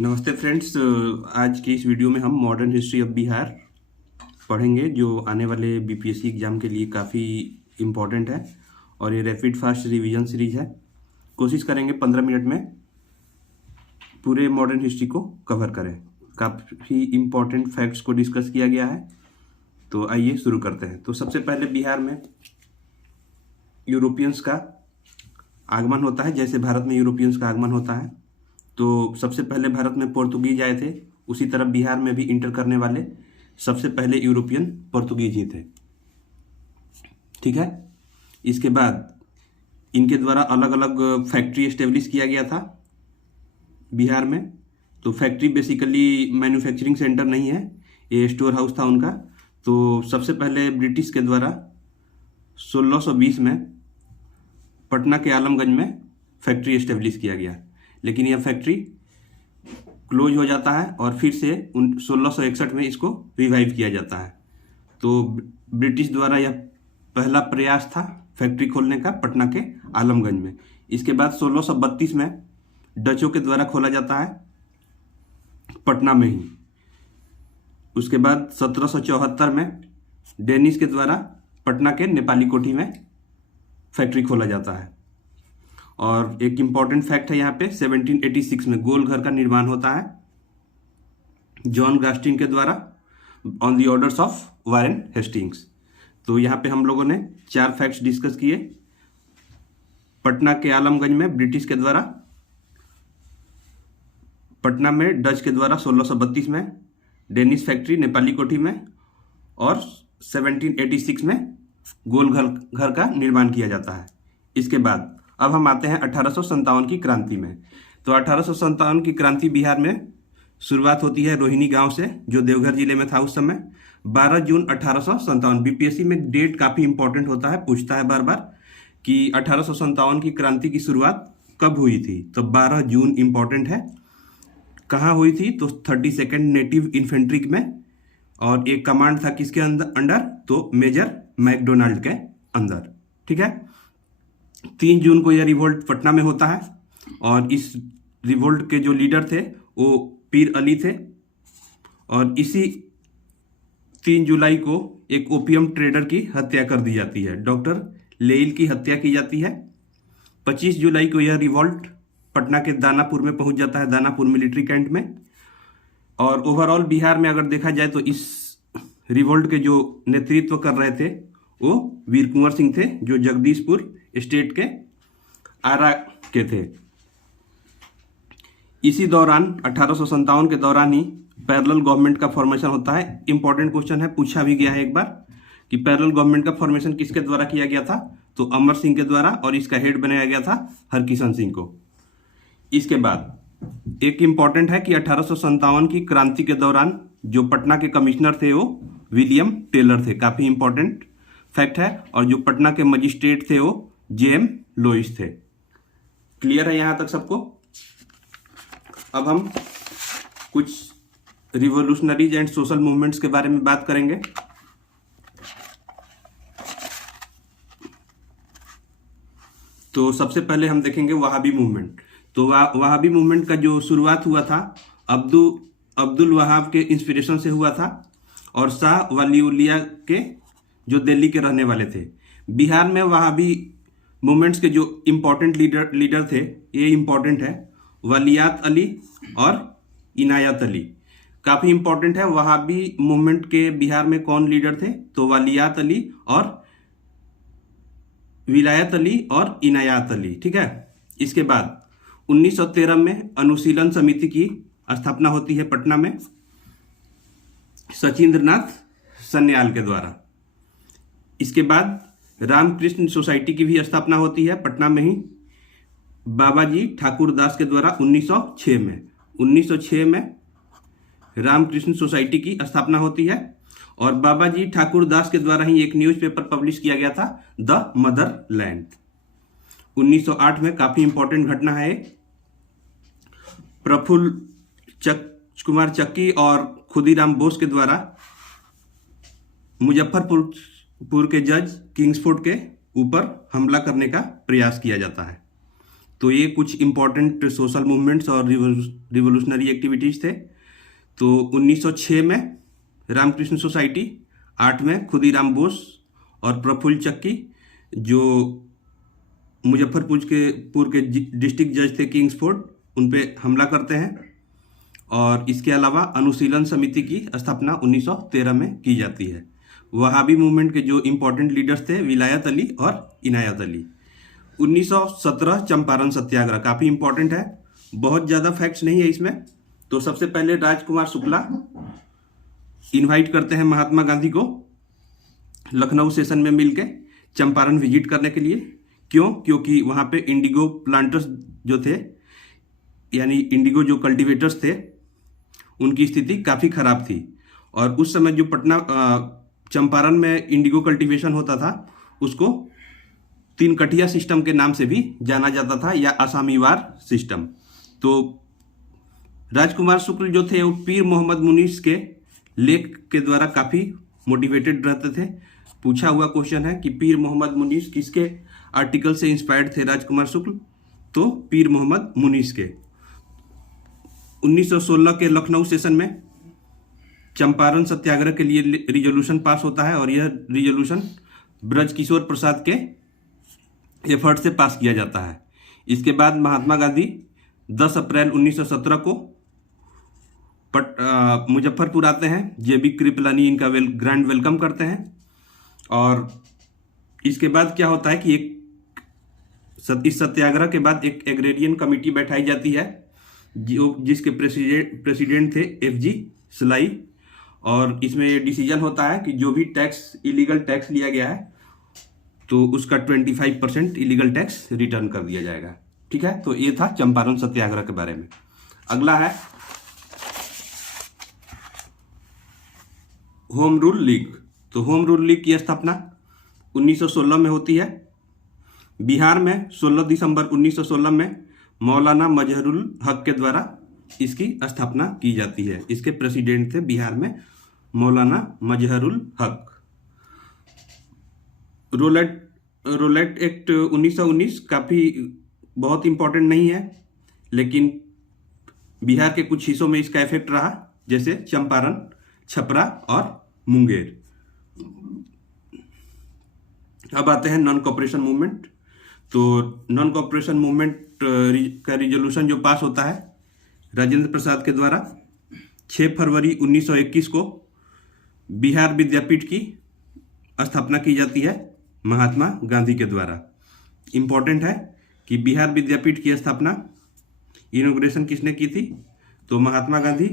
नमस्ते फ्रेंड्स। आज की इस वीडियो में हम मॉडर्न हिस्ट्री ऑफ बिहार पढ़ेंगे, जो आने वाले बीपीएससी एग्ज़ाम के लिए काफ़ी इम्पोर्टेंट है और ये रैपिड फास्ट रिवीजन सीरीज है। कोशिश करेंगे 15 मिनट में पूरे मॉडर्न हिस्ट्री को कवर करें। काफ़ी इम्पोर्टेंट फैक्ट्स को डिस्कस किया गया है, तो आइए शुरू करते हैं। तो सबसे पहले बिहार में यूरोपियंस का आगमन होता है, जैसे भारत में यूरोपियंस का आगमन होता है। तो सबसे पहले भारत में पोर्तुगीज आए थे, उसी तरह बिहार में भी इंटर करने वाले सबसे पहले यूरोपियन पोर्तुगीज ही थे। ठीक है। इसके बाद इनके द्वारा अलग अलग फैक्ट्री एस्टेब्लिश किया गया था बिहार में। तो फैक्ट्री बेसिकली मैन्युफैक्चरिंग सेंटर नहीं है, ये स्टोर हाउस था उनका। तो सबसे पहले ब्रिटिश के द्वारा 1620 में पटना के आलमगंज में फैक्ट्री एस्टेब्लिश किया गया, लेकिन यह फैक्ट्री क्लोज हो जाता है और फिर से 1661 में इसको रिवाइव किया जाता है। तो ब्रिटिश द्वारा यह पहला प्रयास था फैक्ट्री खोलने का पटना के आलमगंज में। इसके बाद 1632 में डचों के द्वारा खोला जाता है पटना में ही। उसके बाद 1774 में डेनिश के द्वारा पटना के नेपाली कोठी में फैक्ट्री खोला जाता है। और एक इम्पॉर्टेंट फैक्ट है यहाँ पे, 1786 में गोल घर का निर्माण होता है जॉन गास्टिन के द्वारा on the orders of Warren Hastings. तो यहाँ पे हम लोगों ने 4 फैक्ट्स डिस्कस किए। पटना के आलमगंज में ब्रिटिश के द्वारा, पटना में डच के द्वारा 1632 में, डेनिश फैक्ट्री नेपाली कोठी में, और 1786 में गोल घर का निर्माण किया जाता है। इसके बाद अब हम आते हैं 1857 की क्रांति में। तो 1857 की क्रांति बिहार में शुरुआत होती है रोहिणी गांव से, जो देवघर जिले में था उस समय। 12 जून 1857। बीपीएससी में डेट काफ़ी इंपॉर्टेंट होता है, पूछता है बार बार कि 1857 की क्रांति की शुरुआत कब हुई थी। तो 12 जून इंपॉर्टेंट है। कहाँ हुई थी? तो 32nd नेटिव इन्फेंट्री में, और एक कमांड था किसके अंडर? तो मेजर मैकडोनाल्ड के अंदर। ठीक है। 3 जून को यह रिवोल्ट पटना में होता है, और इस रिवोल्ट के जो लीडर थे वो पीर अली थे। और इसी 3 जुलाई को एक ओपियम ट्रेडर की हत्या कर दी जाती है, डॉक्टर लेइल की हत्या की जाती है। 25 जुलाई को यह रिवोल्ट पटना के दानापुर में पहुंच जाता है, दानापुर मिलिट्री कैंट में। और ओवरऑल बिहार में अगर देखा जाए तो इस रिवोल्ट के जो नेतृत्व कर रहे थे वो वीर कुंवर सिंह थे, जो जगदीशपुर स्टेट के आरा के थे। इसी दौरान 1857 के दौरान ही पैरेलल गवर्नमेंट का फॉर्मेशन होता है। इंपॉर्टेंट क्वेश्चन है, पूछा भी गया है एक बार कि पैरेलल गवर्नमेंट का फॉर्मेशन किसके द्वारा किया गया था? तो अमर सिंह के द्वारा, और इसका हेड बनाया गया था हरकिशन सिंह को। इसके बाद एक इंपॉर्टेंट है कि 1857 की क्रांति के दौरान जो पटना के कमिश्नर थे वो विलियम टेलर थे, काफी इंपॉर्टेंट फैक्ट है। और जो पटना के मजिस्ट्रेट थे वो जेएम लोइस थे। क्लियर है यहां तक सबको? अब हम कुछ रिवोल्यूशनरीज एंड सोशल मूवमेंट्स के बारे में बात करेंगे। तो सबसे पहले हम देखेंगे वहाबी मूवमेंट। तो वहाबी मूवमेंट का जो शुरुआत हुआ था अब्दुल वहाब के इंस्पिरेशन से हुआ था, और शाह वलीउल्लाह के, जो दिल्ली के रहने वाले थे। बिहार में वहाबी मूवमेंट्स के जो इम्पोर्टेंट लीडर थे, ये इम्पोर्टेंट है, वलियात अली और इनायत अली। काफ़ी इम्पोर्टेंट है वहाबी मूवमेंट के बिहार में कौन लीडर थे? तो वलियात अली और विलायत अली और इनायत अली। ठीक है। इसके बाद 1913 में अनुशीलन समिति की स्थापना होती है पटना में सचिंद्रनाथ सन्याल के द्वारा। इसके बाद रामकृष्ण सोसाइटी की भी स्थापना होती है पटना में ही, बाबाजी ठाकुर दास के द्वारा 1906 में। 1906 में रामकृष्ण सोसाइटी की स्थापना होती है, और बाबाजी ठाकुर दास के द्वारा ही एक न्यूज़पेपर पब्लिश किया गया था, द मदरलैंड। 1908 में काफी इंपॉर्टेंट घटना है, प्रफुल्ल कुमार चक्की और खुदीराम बोस के द्वारा मुजफ्फरपुर के जज किंग्सफोर्ड के ऊपर हमला करने का प्रयास किया जाता है। तो ये कुछ इम्पोर्टेंट सोशल मूवमेंट्स और रिवोल्यूशनरी एक्टिविटीज़ थे। तो 1906 में रामकृष्ण सोसाइटी, 8 में खुदीराम बोस और प्रफुल्ल चक्की जो मुजफ्फरपुर के डिस्ट्रिक्ट जज थे किंग्सफोर्ड, उन पे हमला करते हैं। और इसके अलावा अनुशीलन समिति की स्थापना 1913 में की जाती है। वहाबी मूवमेंट के जो इम्पोर्टेंट लीडर्स थे विलायत अली और इनायत अली। 1917 चंपारण सत्याग्रह काफ़ी इम्पोर्टेंट है, बहुत ज़्यादा फैक्ट्स नहीं है इसमें। तो सबसे पहले राजकुमार शुक्ला इनवाइट करते हैं महात्मा गांधी को लखनऊ सेशन में मिलके चंपारण विजिट करने के लिए। क्यों? क्योंकि वहाँ पे इंडिगो प्लांटर्स जो थे, यानी इंडिगो जो कल्टीवेटर्स थे, उनकी स्थिति काफ़ी ख़राब थी। और उस समय जो चंपारण में इंडिगो कल्टीवेशन होता था उसको तीन कठिया सिस्टम के नाम से भी जाना जाता था, या असामीवार सिस्टम। तो राजकुमार शुक्ल जो थे वो पीर मोहम्मद मुनीस के लेख के द्वारा काफ़ी मोटिवेटेड रहते थे। पूछा हुआ क्वेश्चन है कि पीर मोहम्मद मुनीस किसके आर्टिकल से इंस्पायर्ड थे राजकुमार शुक्ल? तो पीर मोहम्मद मुनीस के। 1916 के लखनऊ सेशन में चंपारण सत्याग्रह के लिए रिजोल्यूशन पास होता है, और यह रिजोल्यूशन ब्रजकिशोर प्रसाद के एफर्ट से पास किया जाता है। इसके बाद महात्मा गांधी 10 अप्रैल 1917 को मुजफ्फरपुर आते हैं। जेबी कृपलानी इनका ग्रैंड वेलकम करते हैं। और इसके बाद क्या होता है कि इस सत्याग्रह के बाद एक एग्रेरियन कमेटी बैठाई जाती है जिसके प्रेसिडेंट थे FG सलाई। और इसमें ये डिसीजन होता है कि जो भी इलीगल टैक्स लिया गया है तो उसका 25% इलीगल टैक्स रिटर्न कर दिया जाएगा। ठीक है, तो ये था चंपारण सत्याग्रह के बारे में। अगला है होम रूल लीग। तो होम रूल लीग की स्थापना 1916 में होती है। बिहार में 16 दिसंबर 1916 में मौलाना मजहरुल हक के द्वारा इसकी स्थापना की जाती है। इसके प्रेसिडेंट थे बिहार में मौलाना मजहरुल हक। रोलेट एक्ट 1919 काफ़ी बहुत इम्पोर्टेंट नहीं है, लेकिन बिहार के कुछ हिस्सों में इसका इफेक्ट रहा, जैसे चंपारण, छपरा और मुंगेर। अब आते हैं नॉन कॉपरेशन मूवमेंट। तो नॉन कॉपरेशन मूवमेंट का रिजोल्यूशन जो पास होता है राजेंद्र प्रसाद के द्वारा 6 फरवरी 1921 को बिहार विद्यापीठ की स्थापना की जाती है महात्मा गांधी के द्वारा। इम्पोर्टेंट है कि बिहार विद्यापीठ की स्थापना, इनॉग्रेशन किसने की थी? तो महात्मा गांधी।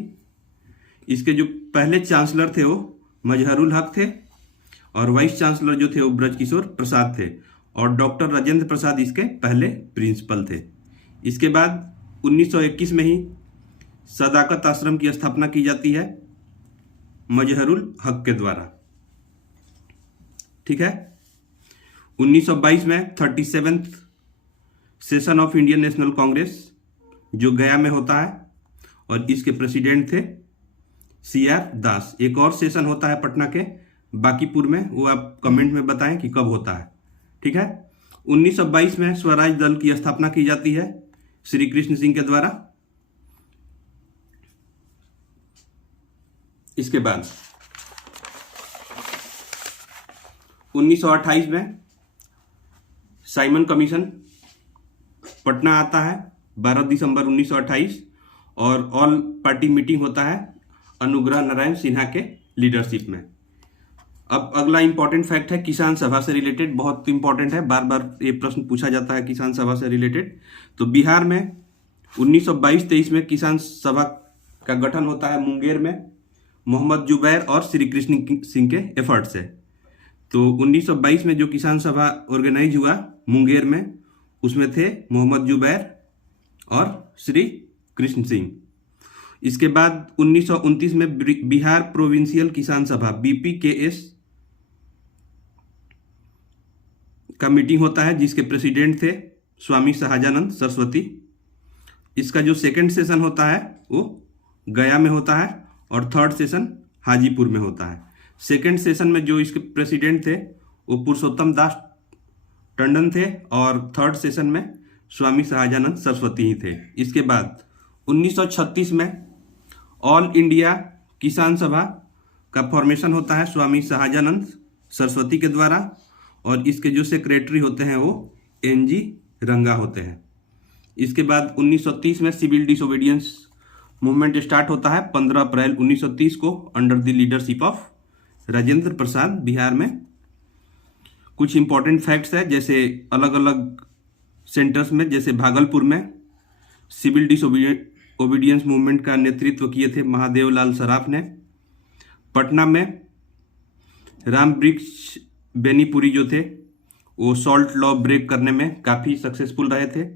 इसके जो पहले चांसलर थे वो मजहरुल हक थे, और वाइस चांसलर जो थे वो ब्रजकिशोर प्रसाद थे, और डॉक्टर राजेंद्र प्रसाद इसके पहले प्रिंसिपल थे। इसके बाद 1921 में ही सदाकत आश्रम की स्थापना की जाती है मजहरुल हक के द्वारा। ठीक है, 1922 में 37th session of Indian national Congress जो गया में होता है, और इसके प्रेसिडेंट थे CR दास। एक और सेशन होता है पटना के बांकीपुर में, वो आप कमेंट में बताएं कि कब होता है। ठीक है, 1922 में स्वराज दल की स्थापना की जाती है श्री कृष्ण सिंह के द्वारा। इसके बाद 1928 में साइमन कमीशन पटना आता है 12 दिसंबर 1928, और ऑल पार्टी मीटिंग होता है अनुग्रह नारायण सिन्हा के लीडरशिप में। अब अगला इंपॉर्टेंट फैक्ट है किसान सभा से रिलेटेड, बहुत इंपॉर्टेंट है, बार बार ये प्रश्न पूछा जाता है किसान सभा से रिलेटेड। तो बिहार में 1922-23 में किसान सभा का गठन होता है मुंगेर में मोहम्मद जुबैर और श्री कृष्ण सिंह के एफर्ट से। तो 1922 में जो किसान सभा ऑर्गेनाइज हुआ मुंगेर में, उसमें थे मोहम्मद जुबैर और श्री कृष्ण सिंह। इसके बाद 1929 में बिहार प्रोविंशियल किसान सभा BPKS का मीटिंग होता है, जिसके प्रेसिडेंट थे स्वामी सहजानंद सरस्वती। इसका जो सेकंड सेशन होता है वो गया में होता है, और थर्ड सेशन हाजीपुर में होता है। सेकंड सेशन में जो इसके प्रेसिडेंट थे वो पुरुषोत्तम दास टंडन थे, और थर्ड सेशन में स्वामी सहजानंद सरस्वती ही थे। इसके बाद 1936 में ऑल इंडिया किसान सभा का फॉर्मेशन होता है स्वामी सहजानंद सरस्वती के द्वारा, और इसके जो सेक्रेटरी होते हैं वो NG रंगा होते हैं। इसके बाद 1930 में सिविल डिसोबीडियंस मूवमेंट स्टार्ट होता है 15 अप्रैल 1930 को under the leadership of Rajendra Prasad Bihar में। कुछ इंपॉर्टेंट फैक्ट्स है, जैसे अलग अलग सेंटर्स में, जैसे भागलपुर में सिविल डिसोबीडियंस मूवमेंट का नेतृत्व किए थे महादेव लाल सराफ ने। पटना में राम वृक्ष बेनीपुरी जो थे वो सॉल्ट लॉ ब्रेक करने में काफ़ी सक्सेसफुल रहे थे।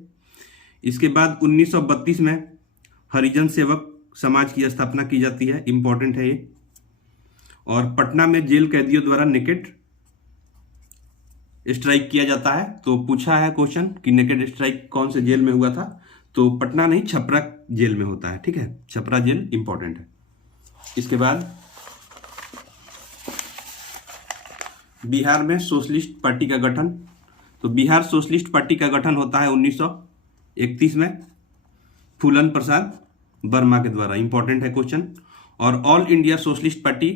इसके बाद 1932 में हरिजन सेवक समाज की स्थापना की जाती है, इम्पॉर्टेंट है ये। और पटना में जेल कैदियों द्वारा नेकेड स्ट्राइक किया जाता है। तो पूछा है क्वेश्चन कि नेकेड स्ट्राइक कौन से जेल में हुआ था, तो पटना नहीं, छपरा जेल में होता है। ठीक है, छपरा जेल इंपॉर्टेंट है। इसके बाद बिहार में सोशलिस्ट पार्टी का गठन। तो बिहार सोशलिस्ट पार्टी का गठन होता है 1931 में फूलन प्रसाद वर्मा के द्वारा, इंपॉर्टेंट है क्वेश्चन। और ऑल इंडिया सोशलिस्ट पार्टी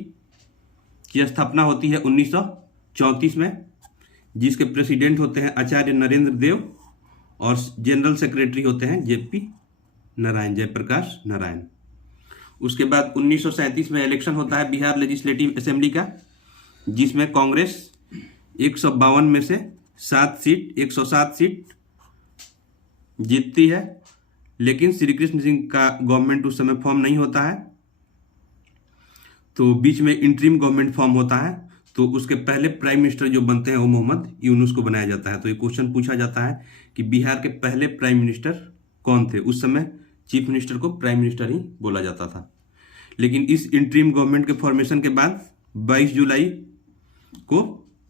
की स्थापना होती है 1934 में, जिसके प्रेसिडेंट होते हैं आचार्य नरेंद्र देव और जनरल सेक्रेटरी होते हैं JP नारायण, जयप्रकाश नारायण। उसके बाद 1937 में इलेक्शन होता है बिहार लेजिस्लेटिव असेंबली का, जिसमें कांग्रेस 152 में से 107 सीट जीतती है। लेकिन श्री कृष्ण सिंह का गवर्नमेंट उस समय फॉर्म नहीं होता है, तो बीच में इंटरिम गवर्नमेंट फॉर्म होता है। तो उसके पहले प्राइम मिनिस्टर जो बनते हैं वो मोहम्मद यूनुस को बनाया जाता है। तो ये क्वेश्चन पूछा जाता है कि बिहार के पहले प्राइम मिनिस्टर कौन थे। उस समय चीफ मिनिस्टर को प्राइम मिनिस्टर ही बोला जाता था। लेकिन इस इंटरिम गवर्नमेंट के फॉर्मेशन के बाद 22 जुलाई को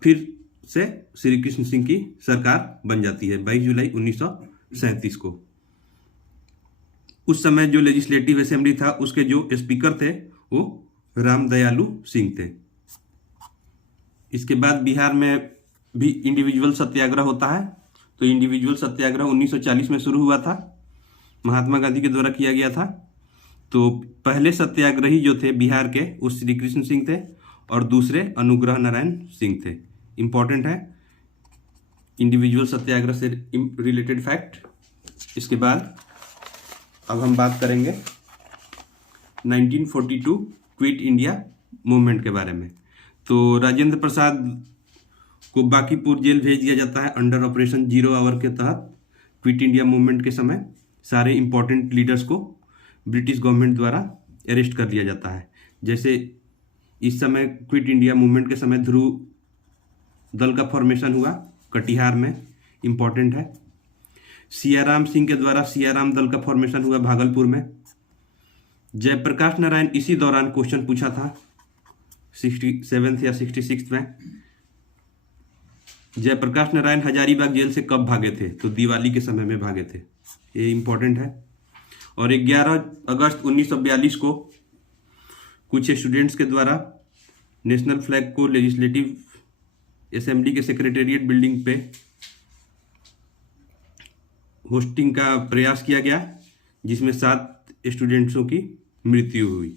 फिर से श्री कृष्ण सिंह की सरकार बन जाती है, 22 जुलाई 1937 को। उस समय जो लेजिस्लेटिव असेंबली था उसके जो स्पीकर थे वो राम दयालु सिंह थे। इसके बाद बिहार में भी इंडिविजुअल सत्याग्रह होता है। तो इंडिविजुअल सत्याग्रह 1940 में शुरू हुआ था, महात्मा गांधी के द्वारा किया गया था। तो पहले सत्याग्रही जो थे बिहार के वो श्री कृष्ण सिंह थे और दूसरे अनुग्रह नारायण सिंह थे, इंपॉर्टेंट है इंडिविजुअल सत्याग्रह से रिलेटेड फैक्ट। इसके बाद अब हम बात करेंगे 1942 क्विट इंडिया मूवमेंट के बारे में। तो राजेंद्र प्रसाद को बांकीपुर जेल भेज दिया जाता है अंडर ऑपरेशन 0 आवर के तहत। क्विट इंडिया मूवमेंट के समय सारे इंपॉर्टेंट लीडर्स को ब्रिटिश गवर्नमेंट द्वारा अरेस्ट कर लिया जाता है। जैसे इस समय क्विट इंडिया मूवमेंट के समय ध्रुव दल का फॉर्मेशन हुआ कटिहार में, इंपॉर्टेंट है। सियाराम सिंह के द्वारा सियाराम दल का फॉर्मेशन हुआ भागलपुर में। जयप्रकाश नारायण इसी दौरान क्वेश्चन पूछा था 67 या 66 में। जयप्रकाश नारायण हजारीबाग जेल से कब भागे थे, तो दिवाली के समय में भागे थे, ये इंपॉर्टेंट है। और 11 अगस्त 1942 को कुछ स्टूडेंट्स के द्वारा नेशनल फ्लैग को लेजिस्लेटिव असेंबली के सेक्रेटेरिएट बिल्डिंग पे होस्टिंग का प्रयास किया गया, जिसमें 7 स्टूडेंट्सों की मृत्यु हुई।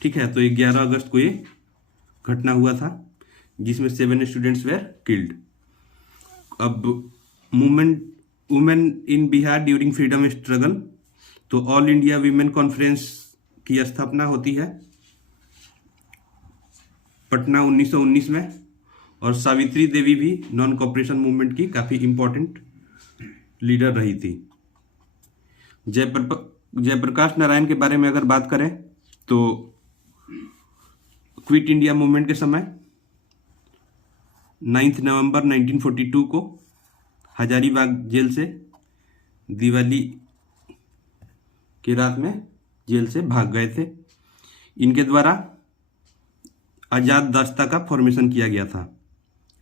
ठीक है, तो 11 अगस्त को ये घटना हुआ था जिसमें 7 स्टूडेंट्स वेर किल्ड। अब movement women in Bihar during freedom struggle, तो ऑल इंडिया वीमेन कॉन्फ्रेंस की स्थापना होती है पटना 1919 में। और सावित्री देवी भी नॉन कॉपरेशन मूवमेंट की काफ़ी इंपॉर्टेंट लीडर रही थी। जयप्रकाश नारायण के बारे में अगर बात करें तो क्विट इंडिया मूवमेंट के समय 9 नवंबर 1942 को हजारीबाग जेल से दिवाली की रात में जेल से भाग गए थे। इनके द्वारा आज़ाद दस्ता का फॉर्मेशन किया गया था।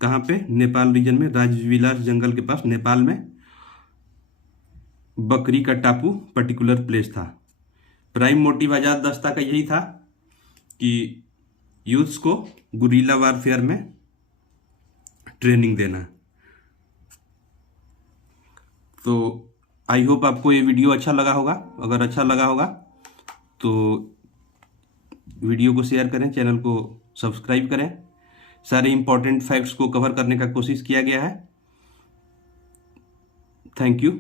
कहाँ पे? नेपाल रीजन में, राजविलास जंगल के पास नेपाल में बकरी का टापू पर्टिकुलर प्लेस था। प्राइम मोटिव आज़ाद दस्ता का यही था कि यूथ्स को गुरिल्ला वारफेयर में ट्रेनिंग देना। तो आई होप आपको ये वीडियो अच्छा लगा होगा। अगर अच्छा लगा होगा तो वीडियो को शेयर करें, चैनल को सब्सक्राइब करें। सारे इंपॉर्टेंट फैक्ट्स को कवर करने का कोशिश किया गया है। Thank you.